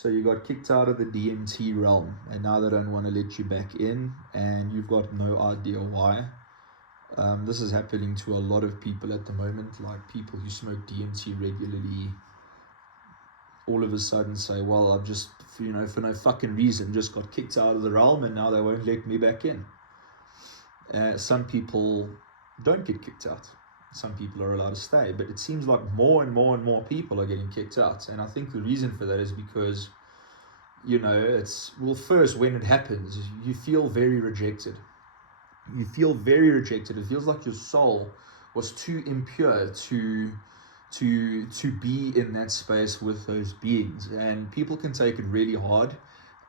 So you got kicked out of the DMT realm, and now they don't want to let you back in, and you've got no idea why. This is happening to a lot of people at the moment, like people who smoke DMT regularly. All of a sudden say, well, I've just, for no fucking reason, just got kicked out of the realm, and now they won't let me back in. Some people don't get kicked out. Some people are allowed to stay, but it seems like more and more and more people are getting kicked out. And I think the reason for that is because, first, when it happens, you feel very rejected. You feel very rejected. It feels like your soul was too impure to be in that space with those beings. And people can take it really hard.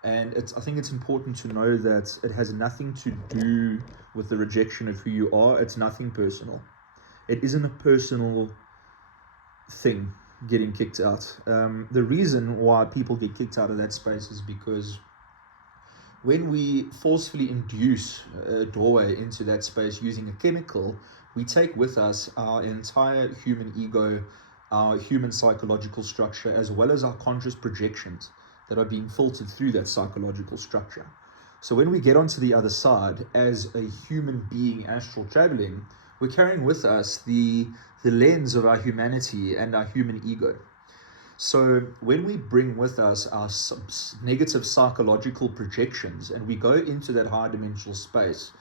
And I think it's important to know that it has nothing to do with the rejection of who you are. It's nothing personal. It isn't a personal thing, getting kicked out. The reason why people get kicked out of that space is because when we forcefully induce a doorway into that space using a chemical, we take with us our entire human ego, our human psychological structure, as well as our conscious projections that are being filtered through that psychological structure. So when we get onto the other side as a human being astral traveling, we're carrying with us the lens of our humanity and our human ego. So when we bring with us our negative psychological projections and we go into that high dimensional space,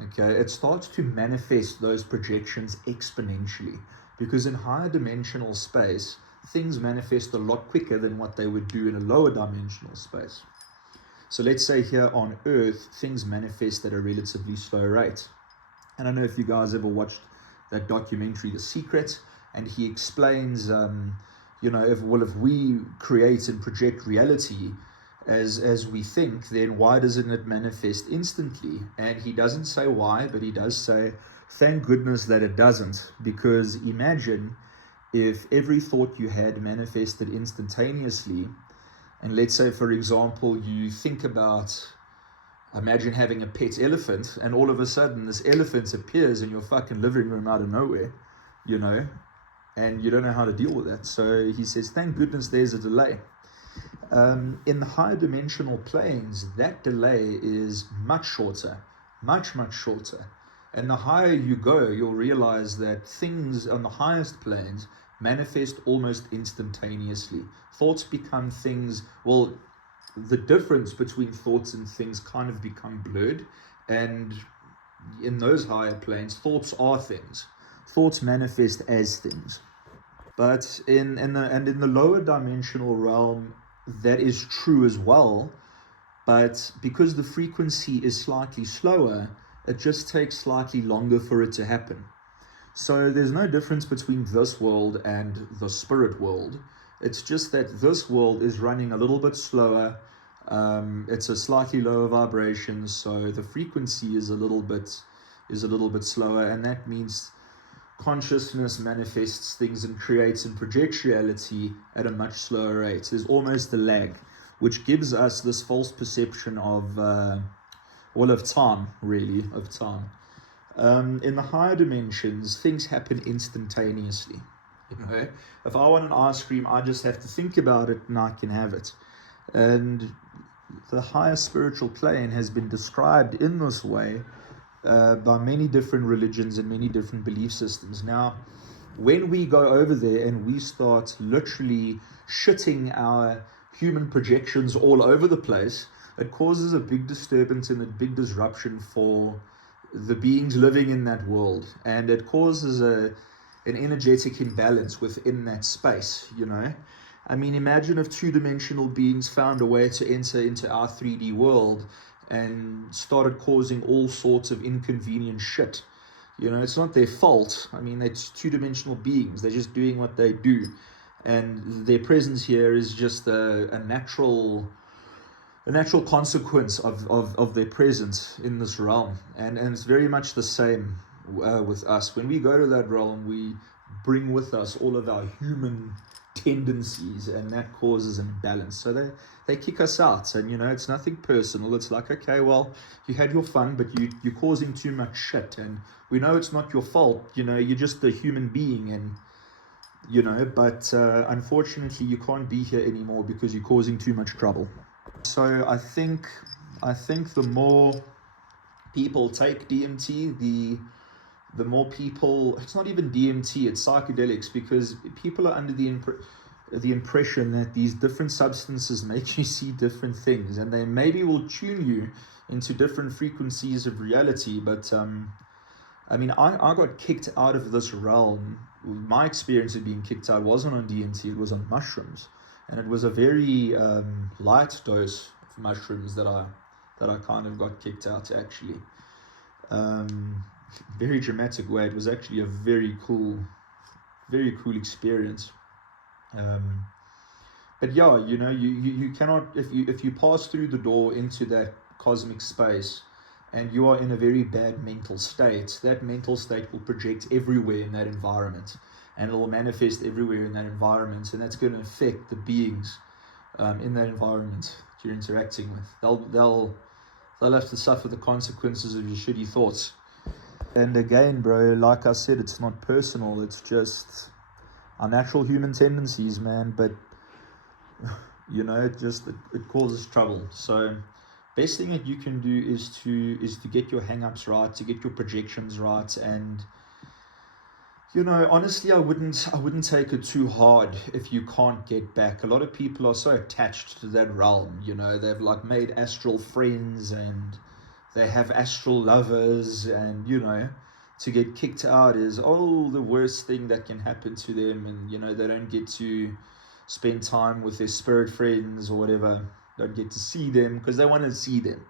okay, it starts to manifest those projections exponentially, because in higher dimensional space, things manifest a lot quicker than what they would do in a lower dimensional space. So let's say here on Earth, things manifest at a relatively slow rate. And I don't know if you guys ever watched that documentary, The Secret, and he explains, if we create and project reality as we think, then why doesn't it manifest instantly? And he doesn't say why, but he does say, thank goodness that it doesn't, because imagine if every thought you had manifested instantaneously. And let's say, for example, you think about, imagine having a pet elephant, and all of a sudden this elephant appears in your fucking living room out of nowhere, and you don't know how to deal with that. So he says, thank goodness there's a delay. In the higher dimensional planes, that delay is much shorter, much, much shorter. And the higher you go, you'll realize that things on the highest planes manifest almost instantaneously. Thoughts become things, the difference between thoughts and things kind of become blurred. And in those higher planes, thoughts are things. Thoughts manifest as things. But in the lower dimensional realm, that is true as well. But because the frequency is slightly slower, it just takes slightly longer for it to happen. So there's no difference between this world and the spirit world. It's just that this world is running a little bit slower. It's a slightly lower vibration, so the frequency is a little bit slower, and that means consciousness manifests things and creates and projects reality at a much slower rate. There's almost a lag, which gives us this false perception of time. In the higher dimensions, things happen instantaneously. If I want an ice cream, I just have to think about it and I can have it. And the higher spiritual plane has been described in this way by many different religions and many different belief systems. Now, when we go over there and we start literally shitting our human projections all over the place, it causes a big disturbance and a big disruption for the beings living in that world, and it causes an energetic imbalance within that space. I mean, imagine if two-dimensional beings found a way to enter into our 3D world and started causing all sorts of inconvenient shit. It's not their fault. I mean, it's two-dimensional beings. They're just doing what they do, and their presence here is just a natural consequence of their presence in this realm. And it's very much the same with us. When we go to that realm, we bring with us all of our human tendencies, and that causes an imbalance. So they kick us out, and it's nothing personal. It's like, okay, well, you had your fun, but you're causing too much shit, and we know it's not your fault. You're just a human being, and you know, but unfortunately you can't be here anymore because you're causing too much trouble. So I think the more people take DMT, the more people, it's not even DMT, it's psychedelics, because people are under the impression that these different substances make you see different things, and they maybe will tune you into different frequencies of reality. But I mean, I got kicked out of this realm. My experience of being kicked out wasn't on DMT, it was on mushrooms, and it was a very light dose of mushrooms that I kind of got kicked out, actually. Very dramatic way. It was actually a very cool experience. But yeah, you know, you cannot, if you pass through the door into that cosmic space and you are in a very bad mental state, that mental state will project everywhere in that environment, and it will manifest everywhere in that environment, and that's going to affect the beings in that environment that you're interacting with. They'll have to suffer the consequences of your shitty thoughts. And again, bro, like I said, it's not personal. It's just our natural human tendencies, man. But you know, it causes trouble. So best thing that you can do is to get your hang-ups right, to get your projections right. And you know, honestly, I wouldn't take it too hard if you can't get back. A lot of people are so attached to that realm, you know, they've like made astral friends and they have astral lovers, and you know, to get kicked out is the worst thing that can happen to them. And you know, they don't get to spend time with their spirit friends or whatever, don't get to see them because they want to see them.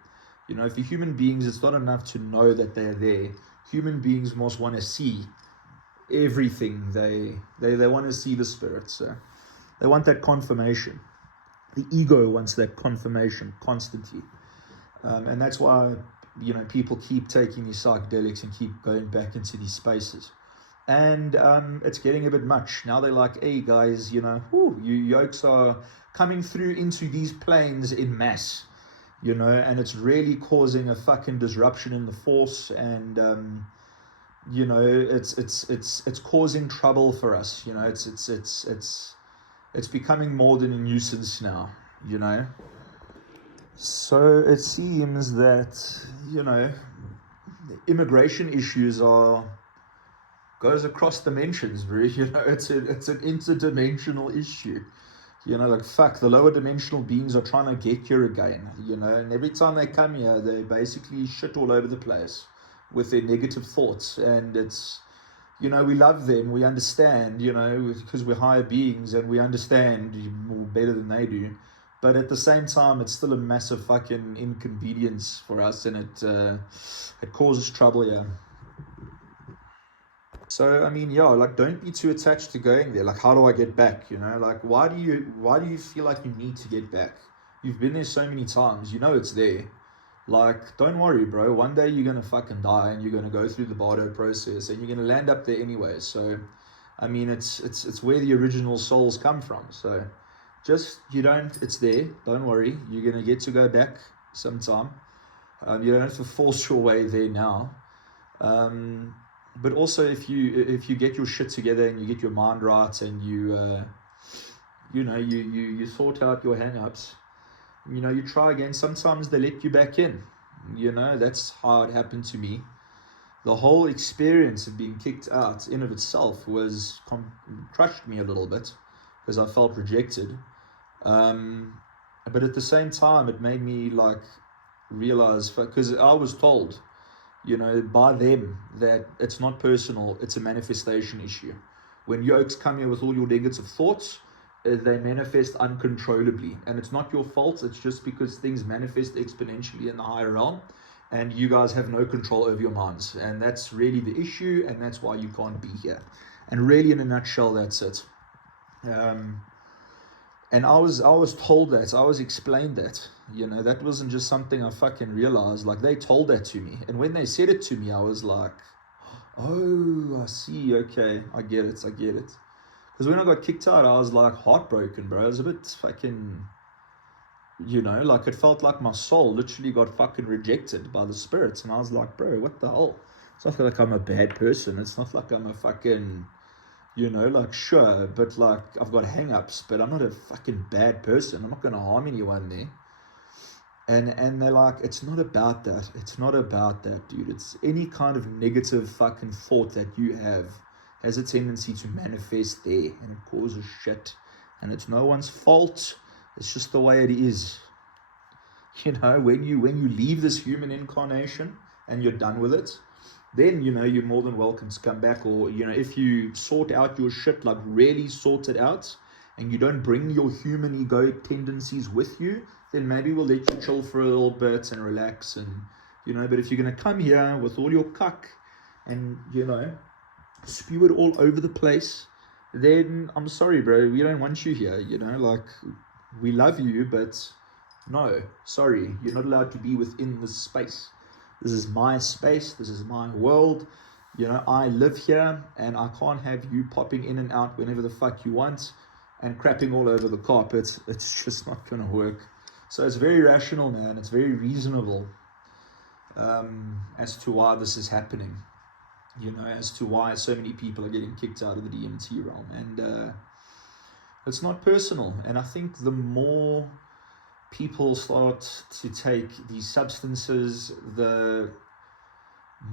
You know, for human beings, it's not enough to know that they're there. Human beings must want to see everything. They want to see the spirit, so they want that confirmation. The ego wants that confirmation constantly, and that's why, you know, people keep taking these psychedelics and keep going back into these spaces. And it's getting a bit much now. They're like, hey guys, you know, you yokes are coming through into these planes in mass, you know, and it's really causing a fucking disruption in the force. And you know, it's causing trouble for us. You know, it's becoming more than a nuisance now, you know. So it seems that, you know, immigration issues goes across dimensions, bro. You know, it's an interdimensional issue. You know, like, fuck, the lower dimensional beings are trying to get here again, you know, and every time they come here, they basically shit all over the place with their negative thoughts. And it's, you know, we love them, we understand, you know, because we're higher beings and we understand more better than they do. But at the same time, it's still a massive fucking inconvenience for us, and it causes trouble, yeah. So I mean, yeah, like, don't be too attached to going there. Like, how do I get back? You know, like, why do you feel like you need to get back? You've been there so many times, you know it's there. Like, don't worry, bro. One day you're gonna fucking die, and you're gonna go through the Bardo process, and you're gonna land up there anyway. So, I mean, it's where the original souls come from. So, it's there. Don't worry. You're gonna get to go back sometime. You don't have to force your way there now. But also, if you get your shit together and you get your mind right, and you sort out your hang-ups, you know, you try again, sometimes they let you back in. You know, that's how it happened to me. The whole experience of being kicked out in of itself crushed me a little bit, because I felt rejected. But at the same time, it made me like realize, because I was told, you know, by them, that it's not personal, it's a manifestation issue. When yokes come here with all your negative thoughts, they manifest uncontrollably, and it's not your fault. It's just because things manifest exponentially in the higher realm, and you guys have no control over your minds, and that's really the issue, and that's why you can't be here. And really, in a nutshell, that's it. And I was told that, I was explained that, you know, that wasn't just something I fucking realized. Like, they told that to me, and when they said it to me, I was like, oh, I see, okay, I get it. Because when I got kicked out, I was like heartbroken, bro. I was a bit fucking, you know, like, it felt like my soul literally got fucking rejected by the spirits. And I was like, bro, what the hell? It's not like I'm a bad person. It's not like I'm a fucking, Like, sure, but like, I've got hang-ups, but I'm not a fucking bad person. I'm not going to harm anyone there. And they're like, it's not about that. It's not about that, dude. It's any kind of negative fucking thought that you have has a tendency to manifest there, and it causes shit. And it's no one's fault. It's just the way it is. When you leave this human incarnation and you're done with it, then, you're more than welcome to come back. Or, if you sort out your shit, like really sort it out, and you don't bring your human egoic tendencies with you, then maybe we'll let you chill for a little bit and relax. And, but if you're going to come here with all your cuck and, spew it all over the place, then I'm sorry, bro, we don't want you here. Like, we love you, but no, sorry, you're not allowed to be within this space. This is my space. This is my world. I live here, and I can't have you popping in and out whenever the fuck you want and crapping all over the carpet. It's just not going to work. So it's very rational, man. It's very reasonable as to why this is happening. As to why so many people are getting kicked out of the DMT realm. And it's not personal. And I think the more people start to take these substances, the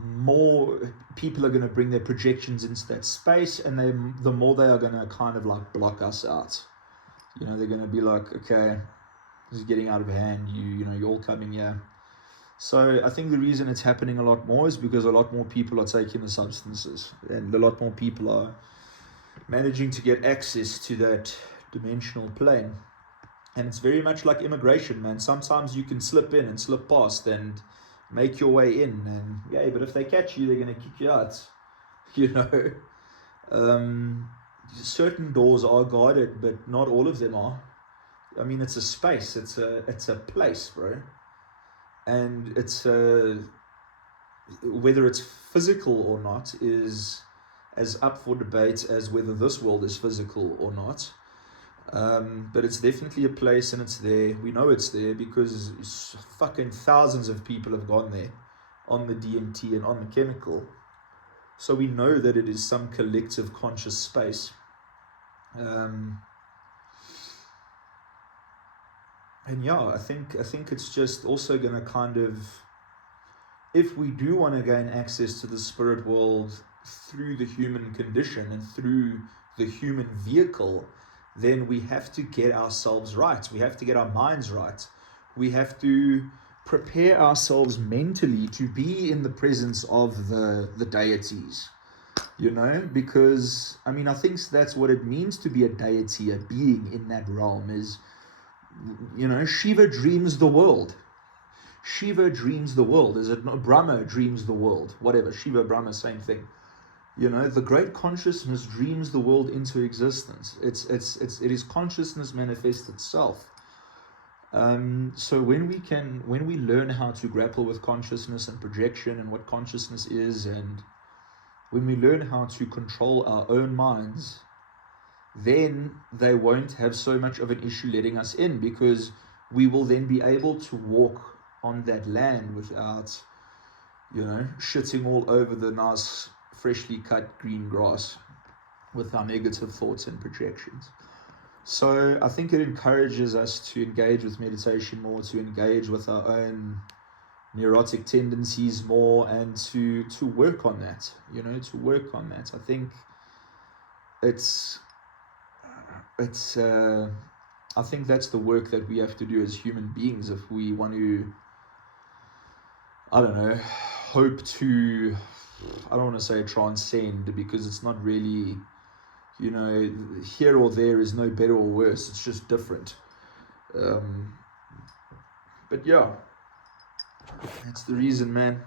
more people are going to bring their projections into that space, and the more they are going to kind of like block us out. They're going to be like, okay, this is getting out of hand. You're all coming here. So I think the reason it's happening a lot more is because a lot more people are taking the substances, and a lot more people are managing to get access to that dimensional plane. And it's very much like immigration, man. Sometimes you can slip in and slip past and make your way in. And yeah, but if they catch you, they're going to kick you out. Certain doors are guarded, but not all of them are. I mean, it's a space. It's a place, bro. And it's whether it's physical or not is as up for debate as whether this world is physical or not. But it's definitely a place, and it's there. We know it's there because fucking thousands of people have gone there on the DMT and on the chemical. So we know that it is some collective conscious space. And yeah, I think it's just also going to kind of, if we do want to gain access to the spirit world through the human condition and through the human vehicle, then we have to get ourselves right. We have to get our minds right. We have to prepare ourselves mentally to be in the presence of the deities, because, I mean, I think that's what it means to be a deity, a being in that realm is, Shiva dreams the world. Shiva dreams the world. Is it not? Brahma dreams the world. Whatever. Shiva, Brahma, same thing. The great consciousness dreams the world into existence. It is consciousness manifest itself. So when we learn how to grapple with consciousness and projection and what consciousness is, and when we learn how to control our own minds, then they won't have so much of an issue letting us in, because we will then be able to walk on that land without, shitting all over the nice freshly cut green grass with our negative thoughts and projections. So I think it encourages us to engage with meditation more, to engage with our own neurotic tendencies more, and to work on that, to work on that. I think I think that's the work that we have to do as human beings if we want to, I don't know, hope to, I don't want to say transcend, because it's not really, here or there is no better or worse. It's just different. But yeah, that's the reason, man.